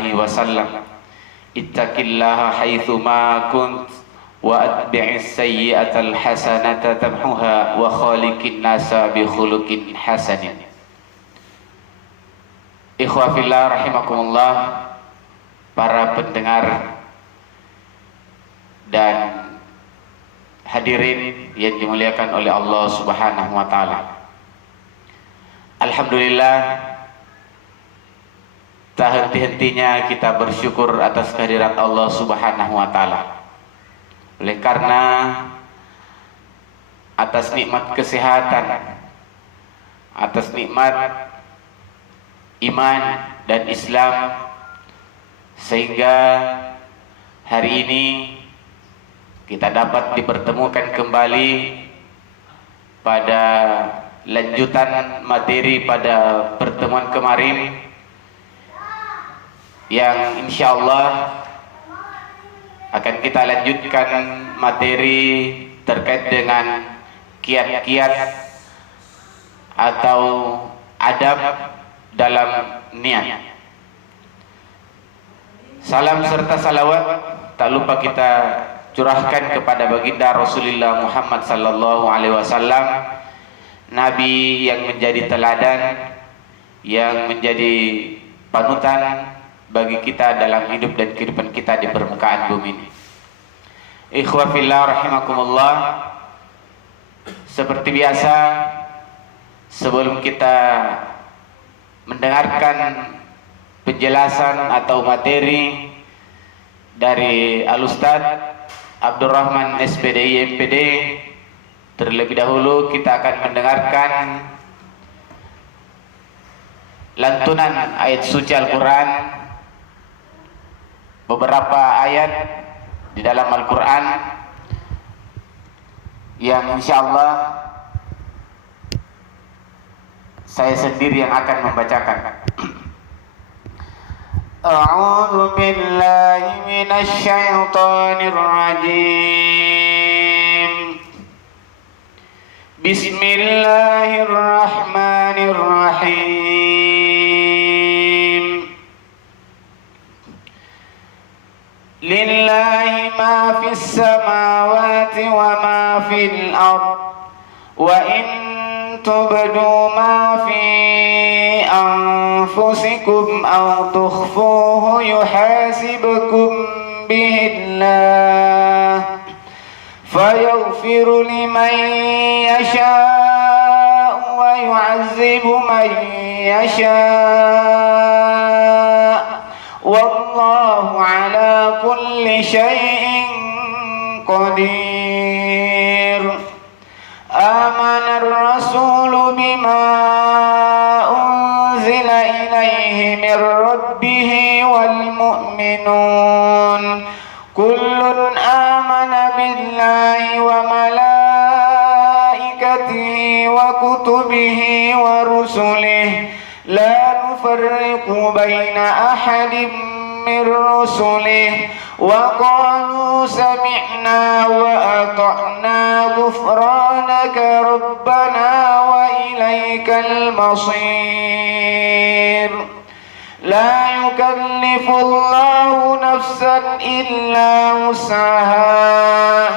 alaihi wasallam, ittaqillaha haitsu ma kunt wa atbi'is sayyi'atal hasanata tamhuha wa khaliqin nasa bi khuluqin hasanin. Ikhwa fillah rahimakumullah, para pendengar dan hadirin yang dimuliakan oleh Allah Subhanahu wa taala. Alhamdulillah, tak henti-hentinya kita bersyukur atas kehadirat Allah Subhanahu wa taala. Oleh karena atas nikmat kesehatan, atas nikmat iman dan Islam, sehingga hari ini kita dapat dipertemukan kembali pada lanjutan materi pada pertemuan kemarin, yang insya Allah akan kita lanjutkan materi terkait dengan kiat-kiat atau adab dalam niat. Salam serta salawat tak lupa kita curahkan kepada baginda Rasulullah Muhammad sallallahu alaihi wasallam, Nabi yang menjadi teladan, yang menjadi panutan bagi kita dalam hidup dan kehidupan kita di permukaan bumi ini. Ikhwa fillah rahimakumullah, seperti biasa sebelum kita mendengarkan penjelasan atau materi dari Al-Ustadz Abdurrahman SPDI MPD, terlebih dahulu kita akan mendengarkan lantunan ayat suci Al-Quran, beberapa ayat di dalam Al-Quran yang insya Allah saya sendiri yang akan membacakan. A'udzu billahi minasy syaithanir rajim. Bismillahirrahmanirrahim. Lillahi ma fis samawati wa ma fil ard, wa in tubdu ma fi anfusikum aw tukhfuhu yuhasibkum bihillah fayaghfiru liman yasha'u wa yu'azzibu man yasha'u wallahu ala kulli syai'in qadir. Amana ar-rasulu bima unzila ilaihi min rabbih wal mu'minun kullun amana billahi wa malaikatihi wa kutubihi wa rusulihi la nufarriqu baina ahadin min rusulihi wa qalu sami'na wa ata'na ghufranaka rabbana wa ilaikal masir. La yukallifu Allahu nafsan illa wus'aha,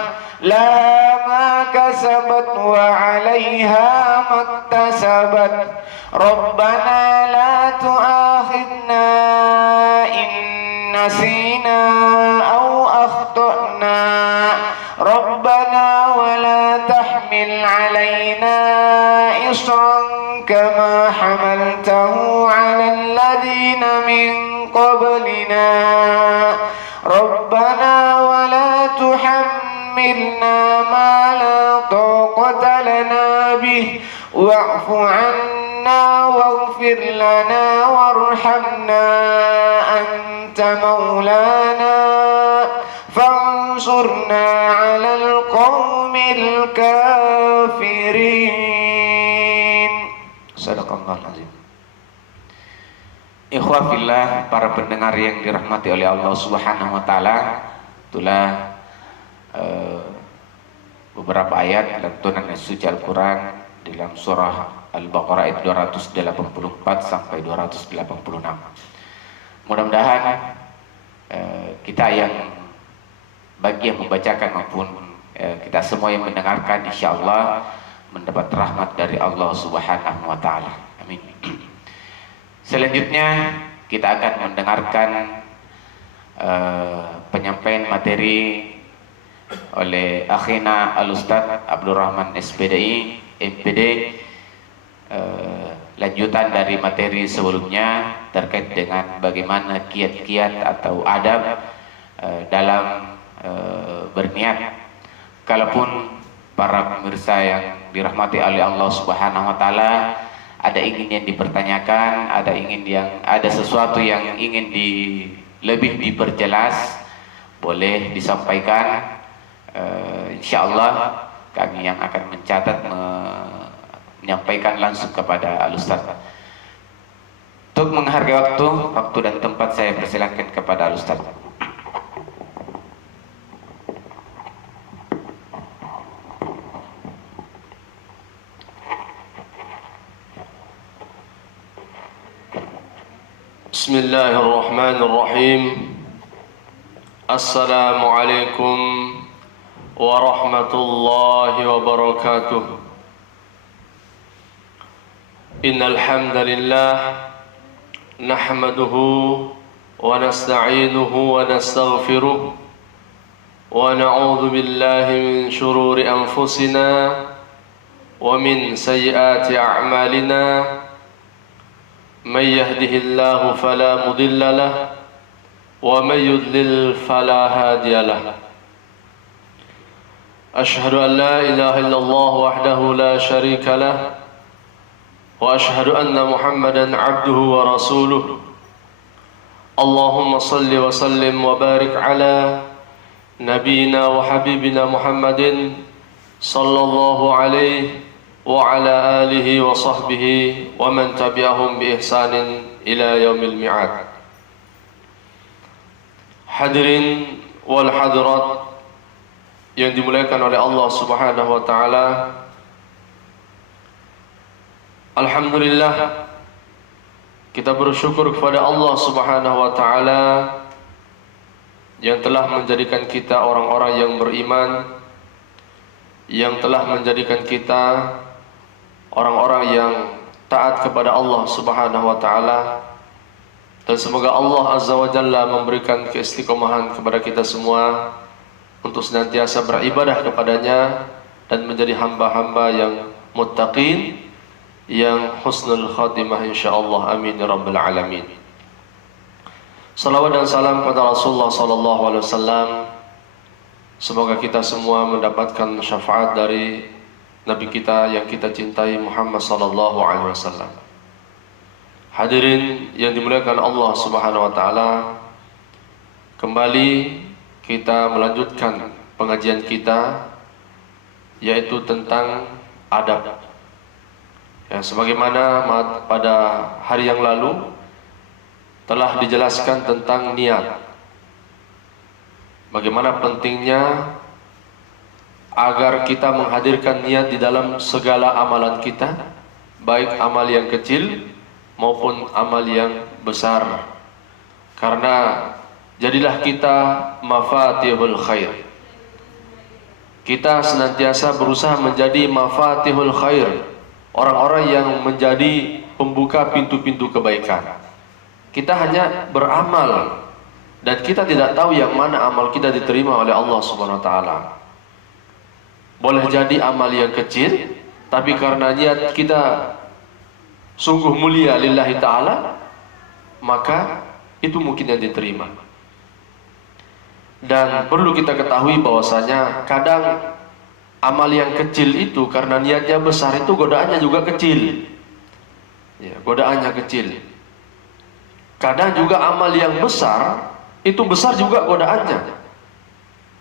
laha ma kasabat wa 'alayha maktasabat. Rabbana la tu'akhidna in nasina aw akhtana. Rabbana wa la tahmil 'alayna isran kama hamaltahu 'ala alladhina min qablina. Rabbana wa la tuhammilna ma la taqata lana bih wa'fu 'anna waghfir lana warhamna anta maulana fansurna 'alal qaumil kafirin. Sadaqallahul azim. Ikhwah fillah, para pendengar yang dirahmati oleh Allah Subhanahu wa taala, itulah beberapa ayat lantunan suci Al-Quran dalam surah Al-Baqarah ayat 284 sampai 286. Mudah-mudahan kita yang bagi yang membacakan maupun kita semua yang mendengarkan insyaallah mendapat rahmat dari Allah Subhanahu wa taala. Amin. Selanjutnya kita akan mendengarkan penyampaian materi oleh akhina Al-Ustaz Abdurrahman SPDI MPD, lanjutan dari materi sebelumnya terkait dengan bagaimana kiat-kiat atau adab dalam berniat. Kalaupun para pemirsa yang dirahmati oleh Allah Subhanahu wa taala ada ingin yang dipertanyakan, ada sesuatu yang ingin lebih diperjelas, boleh disampaikan. Insyaallah kami yang akan mencatat menyampaikan langsung kepada Al-Ustaz. Untuk menghargai waktu dan tempat, saya persilakan kepada Al-Ustaz. Bismillahirrahmanirrahim. Assalamualaikum warahmatullahi wabarakatuh. Innal hamdalillah nahmaduhu wa nasta'inuhu wa nastaghfiruh wa na'udzu billahi min shururi anfusina wa min sayyiati a'malina. Man yahdihillahu fala mudilla lahu wa man yudlil fala hadiya lahu. Ashhadu an la ilaha illallah wahdahu la sharika lahu wa ashhadu anna Muhammadan abduhu wa rasuluh. Allahumma salli wa sallim wa barik ala nabiyina wa habibina Muhammadin sallallahu alaihi wa ala alihi wa sahbihi wa man tabi'ahum bi ihsanin ila yaumil mi'ad. Hadirin wal hadirat yang dimuliakan oleh Allah Subhanahu wa taala, alhamdulillah kita bersyukur kepada Allah Subhanahu wa taala yang telah menjadikan kita orang-orang yang beriman, yang telah menjadikan kita orang-orang yang taat kepada Allah Subhanahu wa taala. Dan semoga Allah Azza wa Jalla memberikan keistiqomahan kepada kita semua untuk senantiasa beribadah kepadanya dan menjadi hamba-hamba yang muttaqin, yang husnul khatimah insyaallah. Amin ya rabbal alamin. Salawat dan salam kepada Rasulullah sallallahu alaihi wasallam. Semoga kita semua mendapatkan syafaat dari Nabi kita yang kita cintai, Muhammad sallallahu alaihi wasallam. Hadirin yang dimuliakan Allah Subhanahu wa taala, kembali kita melanjutkan pengajian kita, yaitu tentang adab. Ya, sebagaimana pada hari yang lalu telah dijelaskan tentang niat. Bagaimana pentingnya agar kita menghadirkan niat di dalam segala amalan kita, baik amal yang kecil maupun amal yang besar. Karena jadilah kita mafatihul khair. Kita senantiasa berusaha menjadi mafatihul khair, orang-orang yang menjadi pembuka pintu-pintu kebaikan. Kita hanya beramal dan kita tidak tahu yang mana amal kita diterima oleh Allah Subhanahu wa taala. Boleh jadi amal yang kecil, tapi karena niat kita sungguh mulia lillahi ta'ala, maka itu mungkin yang diterima. Dan perlu kita ketahui bahwasanya kadang amal yang kecil itu karena niatnya besar itu godaannya juga kecil. Ya, godaannya kecil. Kadang juga amal yang besar itu besar juga godaannya.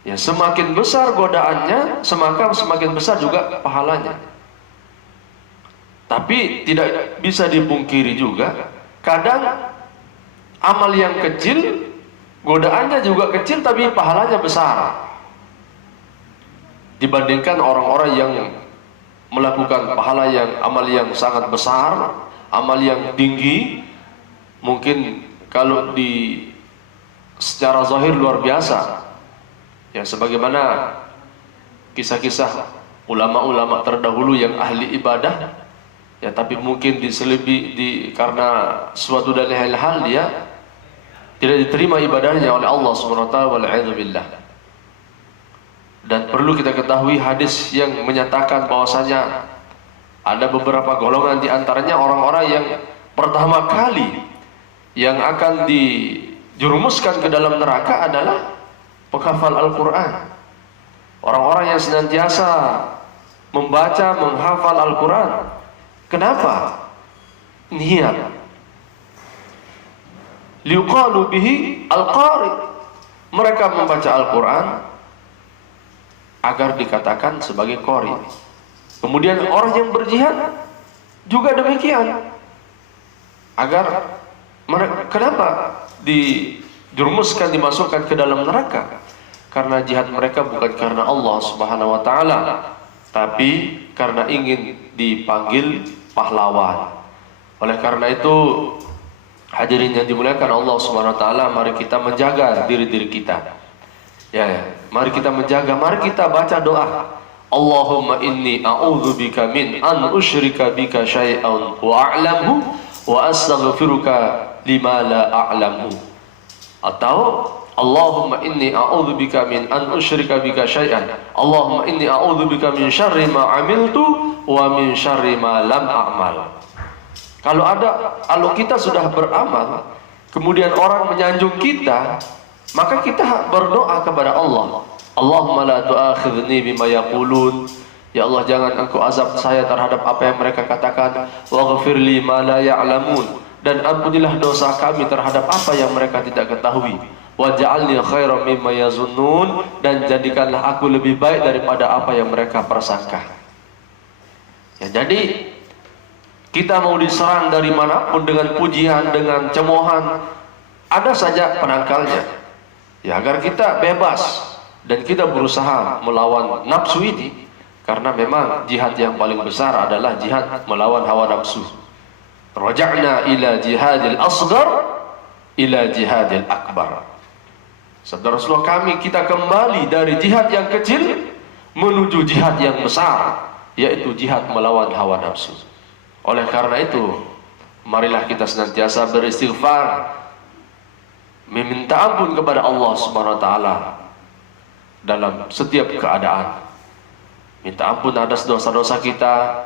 Ya, semakin besar godaannya, semakin besar juga pahalanya. Tapi tidak bisa dipungkiri juga, kadang amal yang kecil, godaannya juga kecil tapi pahalanya besar. Dibandingkan orang-orang yang melakukan pahala amal yang sangat besar, amal yang tinggi, mungkin kalau secara zahir luar biasa, ya sebagaimana kisah-kisah ulama-ulama terdahulu yang ahli ibadah, ya tapi mungkin karena suatu dan lain hal dia tidak diterima ibadahnya oleh Allah Subhanahu wa taala, wal'iyadzubillah. Dan perlu kita ketahui hadis yang menyatakan bahwasanya ada beberapa golongan di antaranya orang-orang yang pertama kali yang akan dijerumuskan ke dalam neraka adalah penghafal Al-Quran. Orang-orang yang senantiasa membaca, menghafal Al-Quran. Kenapa? Niat. Liuqalu bihi al-qari. Mereka membaca Al-Quran agar dikatakan sebagai qari. Kemudian orang yang berjihad juga demikian. Kenapa dijerumuskan, dimasukkan ke dalam neraka? Karena jihad mereka bukan karena Allah Subhanahu wa taala, tapi karena ingin dipanggil pahlawan. Oleh karena itu, hadirin yang dimuliakan Allah Subhanahu wa taala, mari kita menjaga diri-diri kita. Mari kita menjaga, mari kita baca doa. Allahumma inni a'udzubika min an usyrika bika syai'an wa a'lamhu wa astaghfiruka lima la a'lamhu. Atau Allahumma inni a'udzubika min an usyrika bika syai'an. Allahumma inni a'udzubika min syarri ma 'amiltu wa min syarri ma lam a'mal. Kalau kita sudah beramal, kemudian orang menyanjung kita, maka kita berdoa kepada Allah. Allahumma la tu'akhidhni bima yaqulun. Ya Allah, jangan Engkau azab saya terhadap apa yang mereka katakan. Waghfir li ma la ya'lamun. Dan ampunilah dosa kami terhadap apa yang mereka tidak ketahui. Waj'alni khairan mimma yazunnun. Dan jadikanlah aku lebih baik daripada apa yang mereka persangka. Ya, jadi kita mau diserang dari manapun dengan pujian, dengan cemoohan, ada saja penangkalnya. Ya, agar kita bebas dan kita berusaha melawan nafsu ini, karena memang jihad yang paling besar adalah jihad melawan hawa nafsu. Raja'na ila jihadil asghar ila jihadil akbar. Sabda Rasulullah, kita kembali dari jihad yang kecil menuju jihad yang besar, yaitu jihad melawan hawa nafsu. Oleh karena itu, marilah kita senantiasa beristighfar, meminta ampun kepada Allah Subhanahu wa taala dalam setiap keadaan. Minta ampun atas dosa-dosa kita,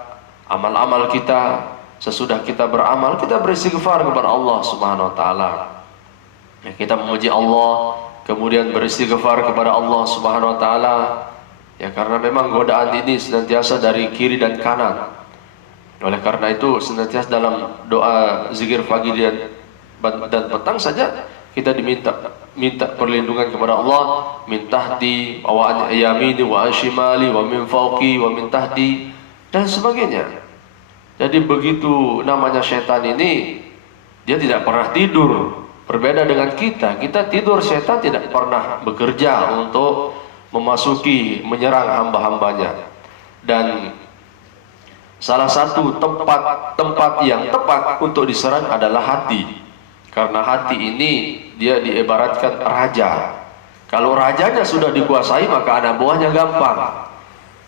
amal-amal kita. Sesudah kita beramal, kita beristighfar kepada Allah Subhanahu wa taala. Ya, kita memuji Allah, kemudian beristighfar kepada Allah Subhanahu wa taala. Ya, karena memang godaan ini senantiasa dari kiri dan kanan. Oleh karena itu, senantiasa dalam doa zikir pagi dan petang saja kita minta perlindungan kepada Allah, min tahti wa an yamini wa an shimali wa min fawqi wa min tahti dan sebagainya. Jadi begitu namanya setan ini, dia tidak pernah tidur. Berbeda dengan kita tidur, setan tidak pernah bekerja untuk menyerang hamba-hambanya. Dan salah satu tempat yang tepat untuk diserang adalah hati. Karena hati ini dia diibaratkan raja. Kalau rajanya sudah dikuasai, maka anak buahnya gampang.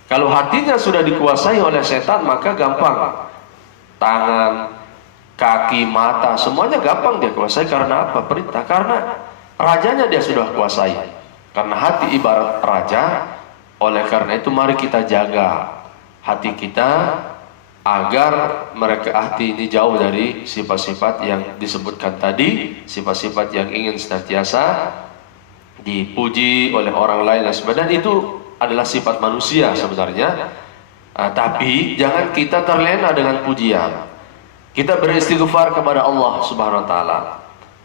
Kalau hatinya sudah dikuasai oleh setan, maka gampang. Tangan, kaki, mata, semuanya gampang dia kuasai. Karena apa? Perintah. Karena rajanya dia sudah kuasai. Karena hati ibarat raja. Oleh karena itu mari kita jaga hati kita, agar hati ini jauh dari sifat-sifat yang disebutkan tadi, sifat-sifat yang ingin senantiasa dipuji oleh orang lain dan sebagainya. Itu adalah sifat manusia sebenarnya. Tapi jangan kita terlena dengan pujian. Kita beristighfar kepada Allah Subhanahu wa taala.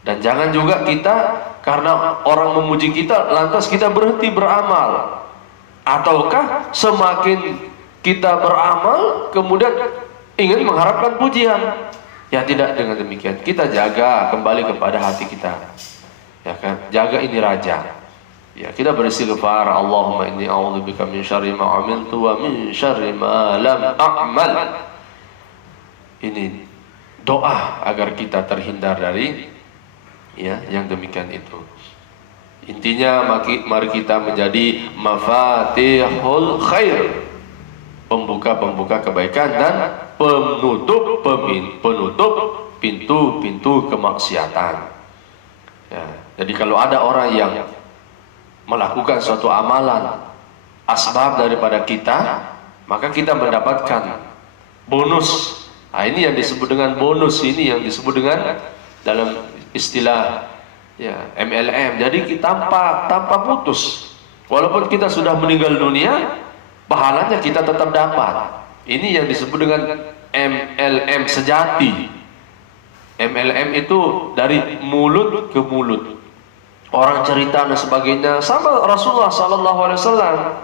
Dan jangan juga kita karena orang memuji kita lantas kita berhenti beramal. Ataukah semakin kita beramal kemudian ingin mengharapkan pujian? Ya, tidak dengan demikian. Kita jaga kembali kepada hati kita. Ya kan? Jaga ini raja. Ya, kita beristighfar, Allahumma inni a'udzubika min syarri ma 'amiltu wa min syarri ma lam a'mal. Ini doa agar kita terhindar dari Ya, yang demikian itu. Intinya mari kita menjadi mafatihul khair, pembuka-pembuka kebaikan dan penutup pintu-pintu kemaksiatan. Ya, jadi kalau ada orang yang melakukan suatu amalan asbab daripada kita, maka kita mendapatkan bonus. Nah, ini yang disebut dengan bonus, ini yang disebut dengan dalam istilah ya MLM. Jadi kita tanpa putus, walaupun kita sudah meninggal dunia, pahalanya kita tetap dapat. Ini yang disebut dengan MLM sejati. MLM itu dari mulut ke mulut, orang cerita dan sebagainya. Sama Rasulullah SAW,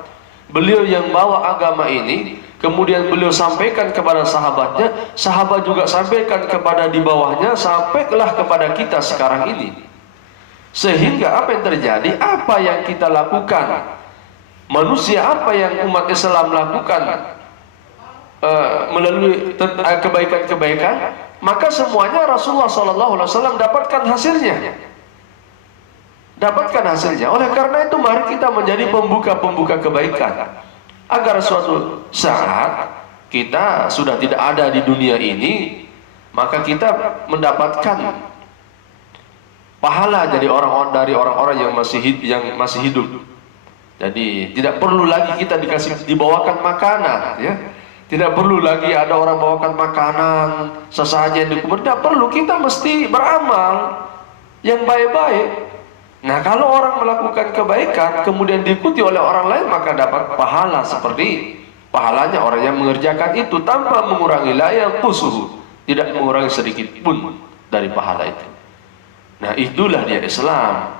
beliau yang bawa agama ini, kemudian beliau sampaikan kepada sahabatnya, sahabat juga sampaikan kepada di bawahnya, sampailah kepada kita sekarang ini. Sehingga apa yang terjadi, apa yang kita lakukan, manusia apa yang umat Islam lakukan melalui kebaikan-kebaikan, maka semuanya Rasulullah SAW dapatkan hasilnya. Dapatkan hasilnya. Oleh karena itu mari kita menjadi pembuka-pembuka kebaikan, agar suatu saat kita sudah tidak ada di dunia ini, maka kita mendapatkan pahala dari orang-orang yang masih hidup. Jadi tidak perlu lagi kita dibawakan makanan, ya. Tidak perlu lagi ada orang bawakan makanan sesajen di kubur. Tidak perlu, kita mesti beramal yang baik-baik. Nah, kalau orang melakukan kebaikan kemudian diikuti oleh orang lain, maka dapat pahala seperti pahalanya orang yang mengerjakan itu tanpa mengurangi layang pusuh, tidak mengurangi sedikit pun dari pahala itu. Nah, itulah dia Islam,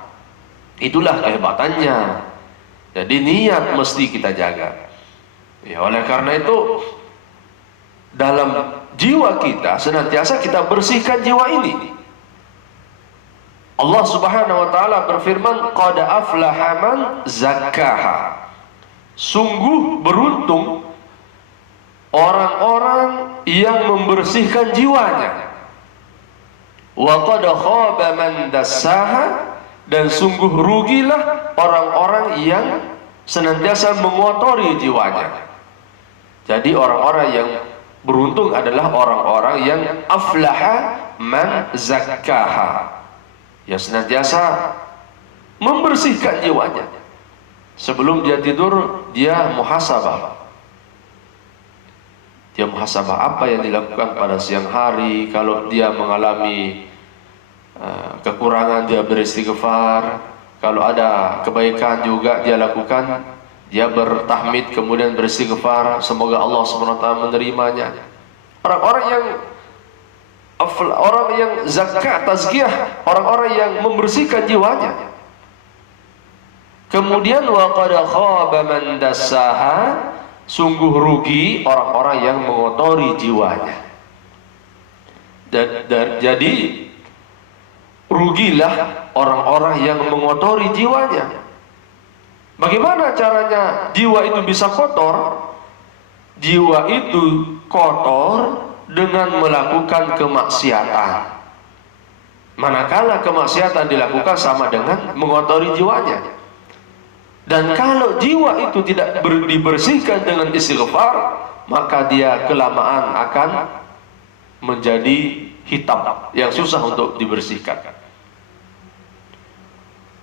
itulah kehebatannya. Jadi niat mesti kita jaga. Ya, oleh karena itu dalam jiwa kita senantiasa kita bersihkan jiwa ini. Allah Subhanahu wa taala berfirman, qad aflaha man zakkaha. Sungguh beruntung orang-orang yang membersihkan jiwanya. Wa qad khaba man dassaha, dan sungguh rugilah orang-orang yang senantiasa mengotori jiwanya. Jadi orang-orang yang beruntung adalah orang-orang yang aflaha man zakkaha, yang senantiasa membersihkan jiwanya. Sebelum dia tidur, dia muhasabah. Dia muhasabah apa yang dilakukan pada siang hari. Kalau dia mengalami kekurangan, dia beristighfar. Kalau ada kebaikan juga dia lakukan, dia bertahmid kemudian beristighfar, semoga Allah SWT menerimanya. Orang-orang yang zakat, tazkiyah, orang-orang yang membersihkan jiwanya. Kemudian wa qad khaba man dassaha, sungguh rugi orang-orang yang mengotori jiwanya. Jadi rugilah orang-orang yang mengotori jiwanya. Bagaimana caranya jiwa itu bisa kotor? Jiwa itu kotor dengan melakukan kemaksiatan. Manakala kemaksiatan dilakukan sama dengan mengotori jiwanya. Dan kalau jiwa itu tidak dibersihkan dengan istighfar, maka dia kelamaan akan menjadi hitam yang susah untuk dibersihkan.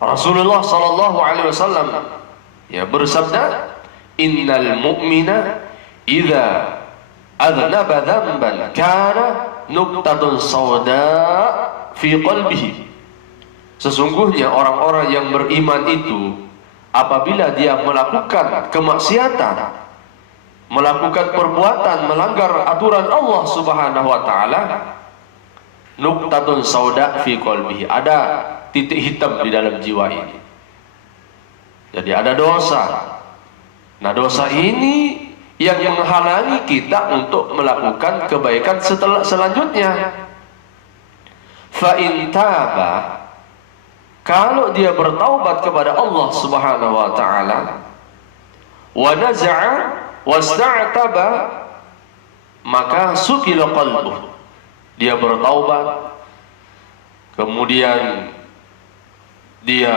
Rasulullah SAW ya bersabda, innal mu'mina idza adznaba dzamban kana nuqtatun sauda fi qalbihi. Sesungguhnya orang-orang yang beriman itu apabila dia melakukan kemaksiatan, melakukan perbuatan melanggar aturan Allah Subhanahu wa taala, nuqtatun sauda fi qalbihi, ada titik hitam di dalam jiwa ini. Jadi ada dosa. Nah, dosa ini yang menghalangi kita untuk melakukan kebaikan selanjutnya. Fa in taba, kalau dia bertaubat kepada Allah Subhanahu wa taala, wa naza'a wasta'taba, maka sukila qalbuh. Dia bertaubat, kemudian dia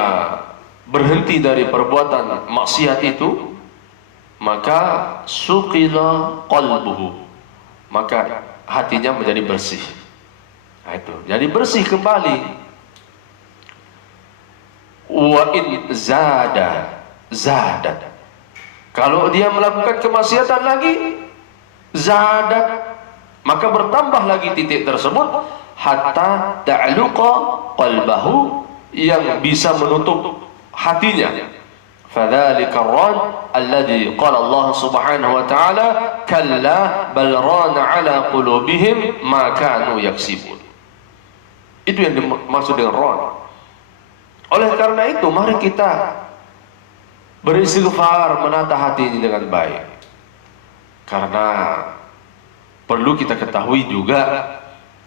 berhenti dari perbuatan maksiat itu, maka suqila qalbuhu, maka hatinya menjadi bersih. Nah, itu jadi bersih kembali. Wa in zadat, kalau dia melakukan kemaksiatan lagi, zadat, maka bertambah lagi titik tersebut, hatta ta'luqa qalbahu, yang bisa menutup hatinya. Fadzalika ar-ran alladhi qala Allah Subhanahu wa ta'ala kalla bal rana ala qulubihim ma kanu yaksibun. Itu yang dimaksud dengan ran. Oleh karena itu, mari kita beristighfar, menata hati ini dengan baik. Karena perlu kita ketahui juga,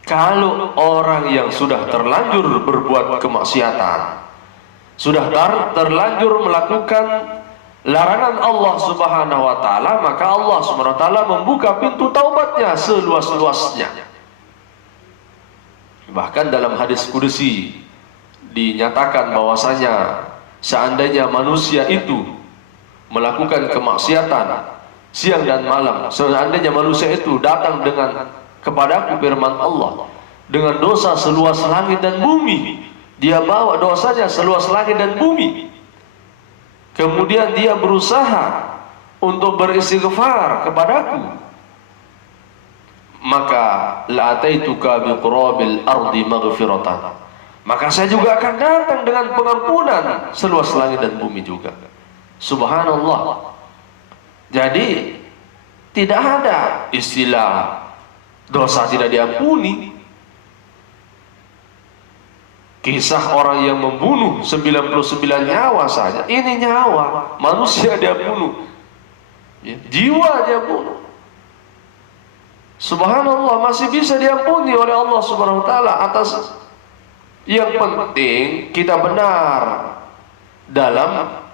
kalau orang yang sudah terlanjur berbuat kemaksiatan, sudah terlanjur melakukan larangan Allah Subhanahu wa taala, maka Allah Subhanahu wa taala membuka pintu taubatnya seluas-luasnya. Bahkan dalam hadis qudsi dinyatakan bahwasanya seandainya manusia itu melakukan kemaksiatan siang dan malam, seandainya manusia itu datang dengan kepadaku, firman Allah, dengan dosa seluas langit dan bumi, dia bawa dosanya seluas langit dan bumi, kemudian dia berusaha untuk beristighfar kepadaku, maka la'ataituka biqurabil ardi maghfiratan, maka saya juga akan datang dengan pengampunan seluas langit dan bumi juga. Subhanallah. Jadi tidak ada istilah dosa tidak diampuni. Kisah orang yang membunuh 99 nyawa saja, ini nyawa manusia dia bunuh, jiwa dia bunuh. Subhanallah, masih bisa diampuni oleh Allah Subhanahu wa taala atas. Yang penting kita benar dalam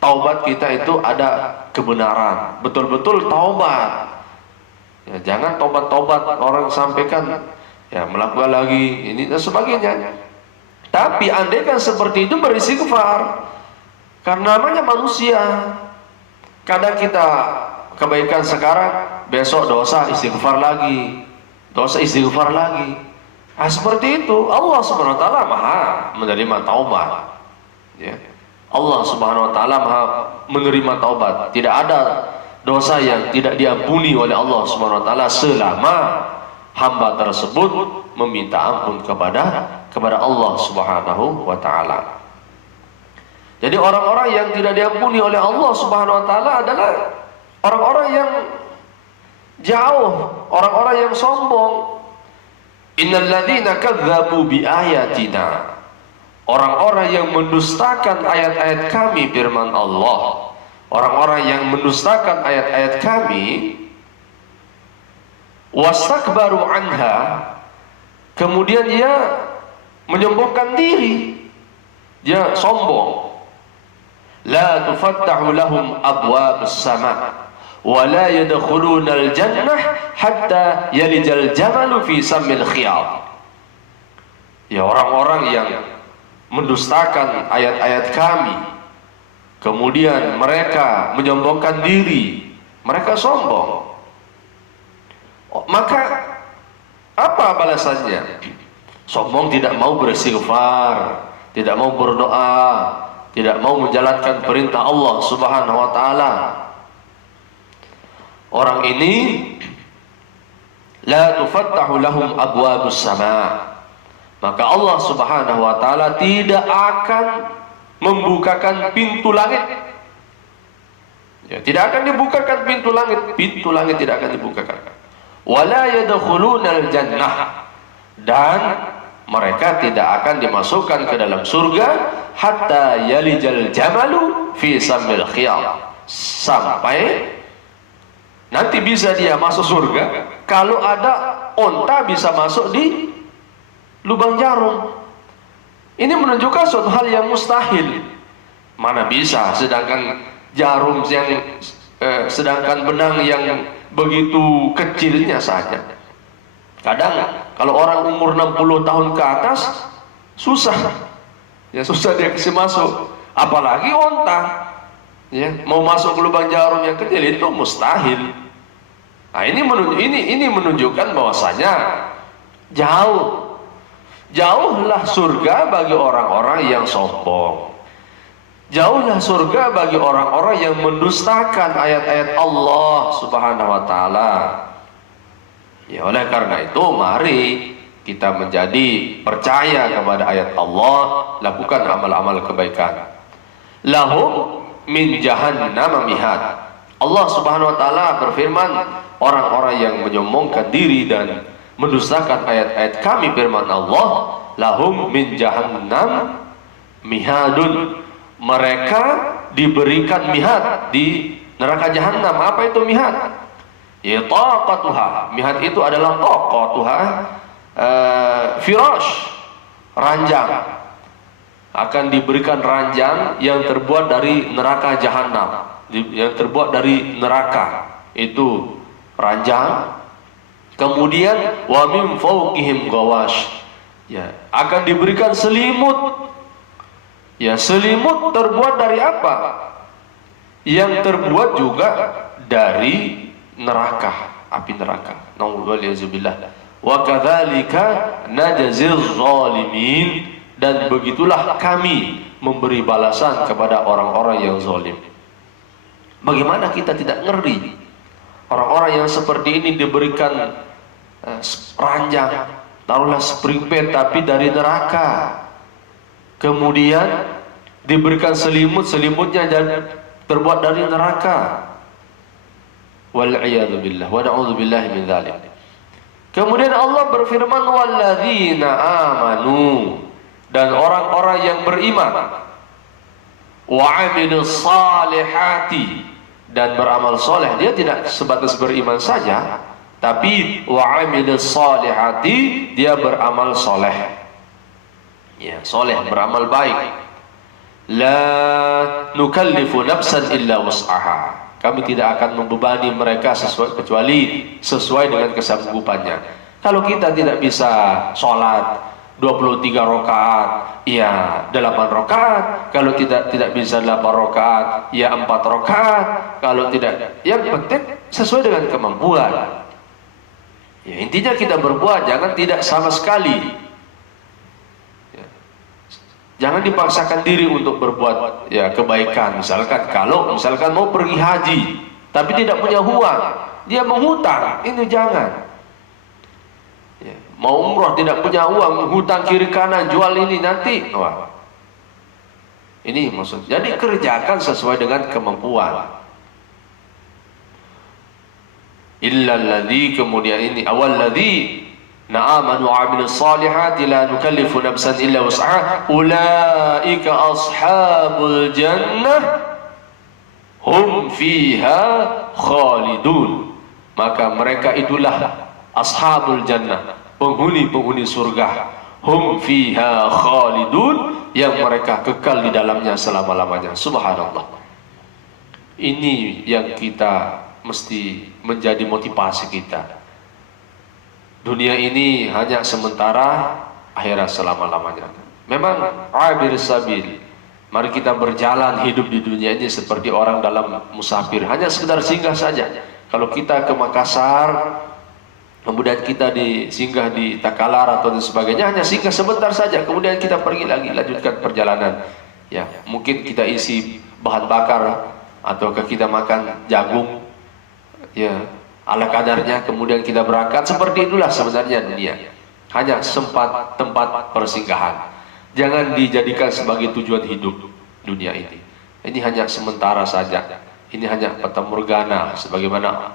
taubat kita, itu ada kebenaran, betul-betul taubat. Ya, jangan tobat-tobat orang sampaikan ya melakukan lagi ini dan sebagainya. Tapi andaikan seperti itu, beristighfar, karena namanya manusia. Kadang kita kebaikan sekarang, besok dosa, istighfar lagi, dosa, istighfar lagi. Nah, seperti itu. Allah Subhanahu wa taala Maha menerima taubat. Ya. Allah Subhanahu wa taala Maha menerima taubat. Tidak ada dosa yang tidak diampuni oleh Allah Subhanahu wa taala selama hamba tersebut meminta ampun kepada Allah Subhanahu wa taala. Jadi orang-orang yang tidak diampuni oleh Allah Subhanahu wa taala adalah orang-orang yang jauh, orang-orang yang sombong. Innal ladzina kadzdzabu bi ayatina, orang-orang yang mendustakan ayat-ayat kami, firman Allah. Orang-orang yang mendustakan ayat-ayat kami, wastakbaru anha, kemudian dia menyombongkan diri, dia sombong. La tufattahu lahum abwabus sama' wa la yadkhuluna al-jannah hatta yalijal jamalu fi sammil khiyat. Ya, orang-orang yang mendustakan ayat-ayat kami, kemudian mereka menyombongkan diri, mereka sombong, maka apa balasannya? Sombong, tidak mau beristighfar, tidak mau berdoa, tidak mau menjalankan perintah Allah Subhanahu wa taala. Orang ini la tufattahu lahum abwabus sama', maka Allah Subhanahu wa taala tidak akan membukakan pintu langit. Ya, tidak akan dibukakan pintu langit tidak akan dibukakan. Wala yadkhulunal jannah, dan mereka tidak akan dimasukkan ke dalam surga hatta yalijal jamalu fi sammil khiyat, sampai nanti bisa dia masuk surga kalau ada onta bisa masuk di lubang jarum. Ini menunjukkan suatu hal yang mustahil. Mana bisa, sedangkan jarum yang sedangkan benang yang begitu kecilnya saja. Kadang kalau orang umur 60 tahun ke atas susah Ya susah dia kasih masuk. Apalagi onta. Ya, mau masuk ke lubang jarum yang kecil itu mustahil. Nah, ini menunjukkan bahwasanya jauhlah surga bagi orang-orang yang sombong. Jauhlah surga bagi orang-orang yang mendustakan ayat-ayat Allah Subhanahu wa taala. Ya, oleh karena itu mari kita menjadi percaya kepada ayat Allah, lakukan amal-amal kebaikan. Lahum min jahannam mihad. Allah Subhanahu wa taala berfirman, orang-orang yang menyombongkan diri dan mendustakan ayat-ayat kami, firman Allah, lahum min jahannam mihadun. Mereka diberikan mihad di neraka jahanam. Apa itu mihad? Ya taqatuha. Mihad itu adalah taqatuha, firash, ranjang. Akan diberikan ranjang yang terbuat dari neraka jahanam, yang terbuat dari neraka, itu ranjang. Kemudian wa min fawqihim ghawash, ya, akan diberikan selimut. Ya, selimut terbuat dari apa? Yang terbuat juga dari neraka, api neraka. Nauzubillah. Wa kadzalika najzil zalimin. Dan begitulah kami memberi balasan kepada orang-orang yang zalim. Bagaimana kita tidak ngeri? Orang-orang yang seperti ini diberikan ranjang, taruhlah spring bed tapi dari neraka. Kemudian diberikan selimutnya dan terbuat dari neraka. Wal-'iyadzu billah wa na'udzu billahi min dzalik. Kemudian Allah berfirman, walladzina amanu, dan orang-orang yang beriman, wa 'amilus salihati, dan beramal soleh. Dia tidak sebatas beriman saja, tapi wa 'amilus salihati, dia beramal soleh. Ya, soleh, beramal baik. La nukallifu nafsan illa wus'aha. Kami tidak akan membebani mereka kecuali sesuai dengan kesanggupannya. Kalau kita tidak bisa sholat 23 rakaat, ya 8 rakaat. Kalau tidak bisa 8 rakaat, ya 4 rakaat. Kalau tidak, yang penting sesuai dengan kemampuan. Ya, intinya kita berbuat, jangan tidak sama sekali. Ya. Jangan dipaksakan diri untuk berbuat ya kebaikan. Misalkan mau pergi haji, tapi tidak punya uang, dia menghutang, ini jangan. Ya, mau umroh tidak punya uang, hutang kiri kanan, jual ini nanti. Wah. Ini maksud. Jadi kerjakan sesuai dengan kemampuan. Illalladzi, kemudian ini awalladzi na'amanu wa 'amilus salihati la nukallifu nafsan illa wus'aha ulaika ashabul jannah hum fiha khalidun. Maka mereka itulah ashabul jannah, penghuni surga. Hum fiha khalidun, yang mereka kekal di dalamnya selama-lamanya. Subhanallah. Ini yang kita mesti menjadi motivasi kita. Dunia ini hanya sementara, akhirat selama-lamanya. Memang abir sabil. Mari kita berjalan hidup di dunia ini seperti orang dalam musafir, hanya sekedar singgah saja. Kalau kita ke Makassar, kemudian kita singgah di Takalar atau sebagainya, hanya singgah sebentar saja, kemudian kita pergi lagi, lanjutkan perjalanan. Ya, mungkin kita isi bahan bakar ataukah kita makan jagung, ya, ala kadarnya, kemudian kita berangkat. Seperti itulah sebenarnya dunia, hanya tempat persinggahan. Jangan dijadikan sebagai tujuan hidup dunia ini. Ini hanya sementara saja. Ini hanya fata morgana, sebagaimana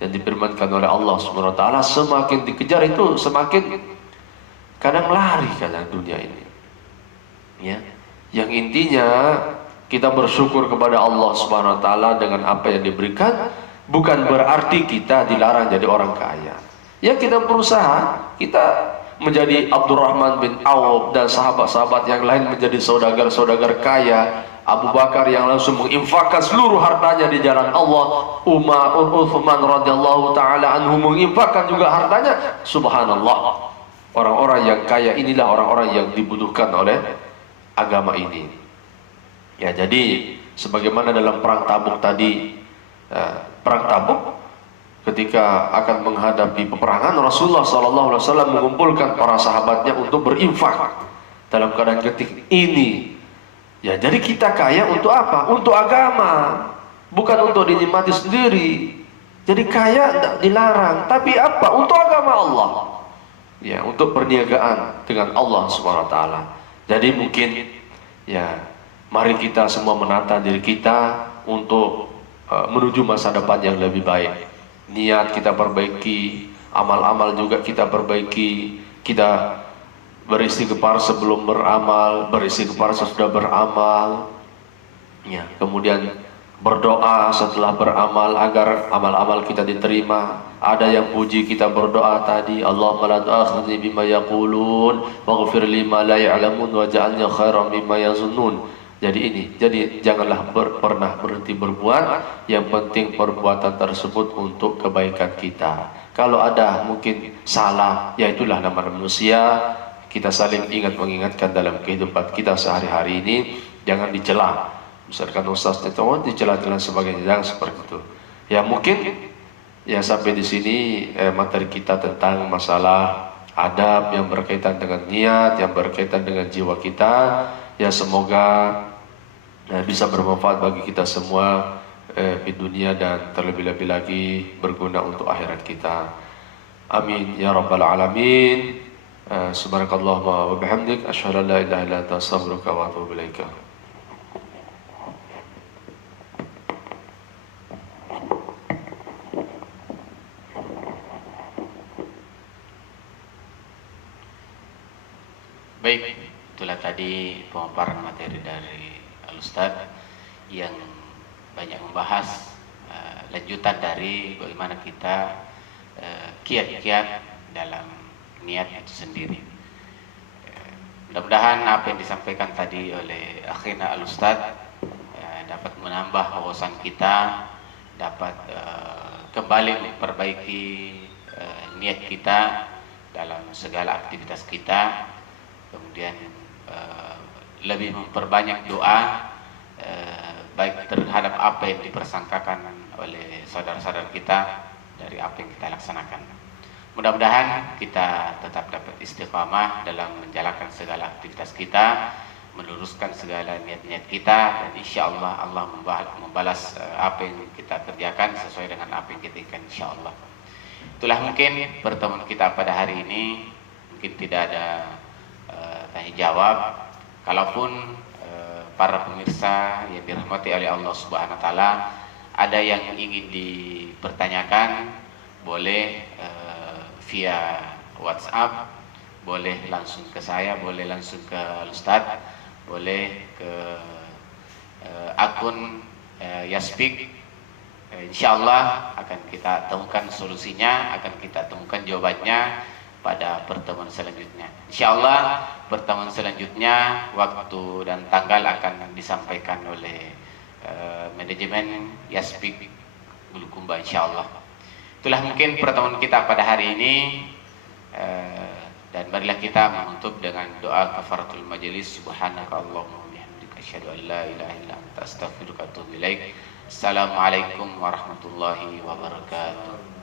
yang difirmankan oleh Allah Subhanahu wa taala, semakin dikejar itu semakin kadang lari kadang dunia ini. Ya. Yang intinya kita bersyukur kepada Allah Subhanahu wa taala dengan apa yang diberikan, bukan berarti kita dilarang jadi orang kaya. Ya, kita berusaha, kita menjadi Abdurrahman bin Auf dan sahabat-sahabat yang lain menjadi saudagar-saudagar kaya. Abu Bakar yang langsung menginfakkan seluruh hartanya di jalan Allah. Umar, Uthman radhiyallahu taala anhu menginfakkan juga hartanya. Subhanallah. Orang-orang yang kaya inilah orang-orang yang dibutuhkan oleh agama ini. Ya, jadi sebagaimana dalam perang Tabuk tadi, perang Tabuk ketika akan menghadapi peperangan, Rasulullah SAW mengumpulkan para sahabatnya untuk berinfak dalam keadaan ketika ini. Ya, jadi kita kaya untuk apa? Untuk agama, bukan untuk dinikmati sendiri. Jadi kaya tidak dilarang, tapi apa? Untuk agama Allah. Ya, untuk perniagaan dengan Allah SWT. Jadi mungkin ya, mari kita semua menata diri kita untuk menuju masa depan yang lebih baik. Niat kita perbaiki, amal-amal juga kita perbaiki. Kita beristighfar sebelum beramal, beristighfar sesudah beramal. Ya, kemudian berdoa setelah beramal agar amal-amal kita diterima. Ada yang puji kita berdoa tadi, Allahumma la tu'akhidhni bima yaqulun waghfir li ma la ya'lamun waj'alni khairan mimma yazunnun. Jadi janganlah pernah berhenti berbuat. Yang penting perbuatan tersebut untuk kebaikan kita. Kalau ada mungkin salah, ya itulah nama manusia. Kita saling mengingatkan dalam kehidupan kita sehari-hari ini. Jangan dicela. Misalkan ustaz itu dicela dan sebagainya, jangan seperti itu. Ya mungkin ya sampai di sini materi kita tentang masalah adab yang berkaitan dengan niat, yang berkaitan dengan jiwa kita. Ya semoga bisa bermanfaat bagi kita semua di dunia dan terlebih-lebih lagi berguna untuk akhirat kita. Amin ya rabbal alamin. Subhanakallahumma wa bihamdik asyhadu an la ilaha illa anta astaghfiruka wa atubu ilaika. Baik, itulah tadi pemaparan materi dari Al-Ustadz yang banyak membahas lanjutan dari bagaimana kita kiat-kiat dalam niat itu sendiri. Mudah-mudahan apa yang disampaikan tadi oleh akhina Al-Ustadz dapat menambah wawasan kita, dapat kembali memperbaiki niat kita dalam segala aktivitas kita, kemudian lebih memperbanyak doa baik terhadap apa yang dipersangkakan oleh saudara-saudara kita dari apa yang kita laksanakan. Mudah-mudahan kita tetap dapat istiqamah dalam menjalankan segala aktivitas kita, meluruskan segala niat-niat kita, dan insya Allah Allah membalas apa yang kita kerjakan sesuai dengan apa yang kita inginkan insya Allah. Itulah mungkin pertemuan kita pada hari ini. Mungkin tidak ada tanya jawab. Kalaupun para pemirsa yang dirahmati oleh Allah Subhanahu wa taala ada yang ingin dipertanyakan, boleh via WhatsApp, boleh langsung ke saya, boleh langsung ke Ustadz, boleh ke akun Yaspik. Insyaallah akan kita temukan solusinya, akan kita temukan jawabannya pada pertemuan selanjutnya. Insyaallah pertemuan selanjutnya waktu dan tanggal akan disampaikan oleh manajemen Yaspik Bulukumba insyaallah. Itulah mungkin pertemuan kita pada hari ini, dan marilah kita menutup dengan doa kafaratul majelis. Subhanakallahumma wa bihamdika asyhadu an la ilaha illa anta astaghfiruka wa atubu ilaik. Assalamualaikum warahmatullahi wabarakatuh.